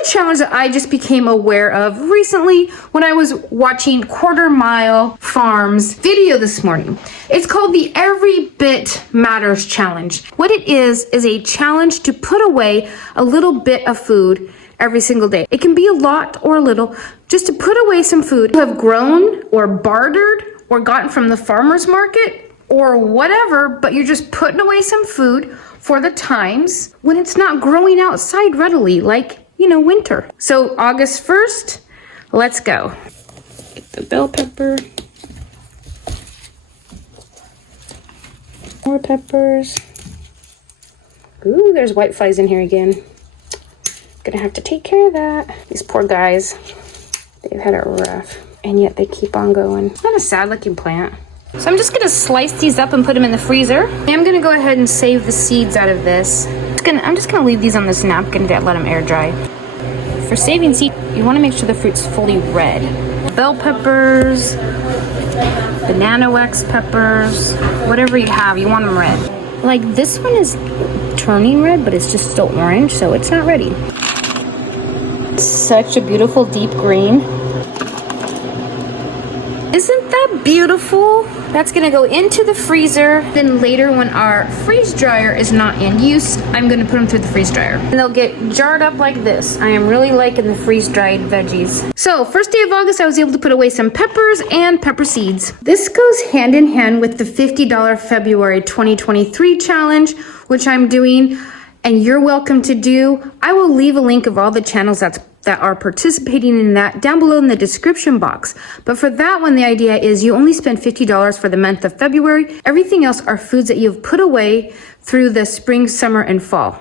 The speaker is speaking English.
a challenge that I just became aware of recently when I was watching Quarter Mile Farms video this morning. It's called the Every Bit Matters Challenge. What it is a challenge to put away a little bit of food every single day. It can be a lot or a little, just to put away some food you have grown or bartered or gotten from the farmer's market or whatever, but you're just putting away some food for the times when it's not growing outside readily, like, you know, winter. So August 1st, let's go. Get the bell pepper. More peppers. Ooh, there's whiteflies in here again. Gonna have to take care of that. These poor guys, they've had it rough, and yet they keep on going. Not a sad looking plant. So I'm just gonna slice these up and put them in the freezer. I'm gonna go ahead and save the seeds out of this. I'm just gonna leave these on this napkin to let them air dry. For saving seeds, you wanna make sure the fruit's fully red. Bell peppers, banana wax peppers, whatever you have, you want them red. Like this one is turning red, but it's just still orange, so it's not ready. Such a beautiful deep green. Isn't that beautiful? That's gonna go into the freezer. Then later when our freeze dryer is not in use, I'm gonna put them through the freeze dryer. And they'll get jarred up like this. I am really liking the freeze dried veggies. So first day of August, I was able to put away some peppers and pepper seeds. This goes hand in hand with the $50 February 2023 challenge, which I'm doing, and you're welcome to do. I will leave a link of all the channels that are participating in that down below in the description box. But for that one, the idea is you only spend $50 for the month of February. Everything else are foods that you've put away through the spring, summer, and fall.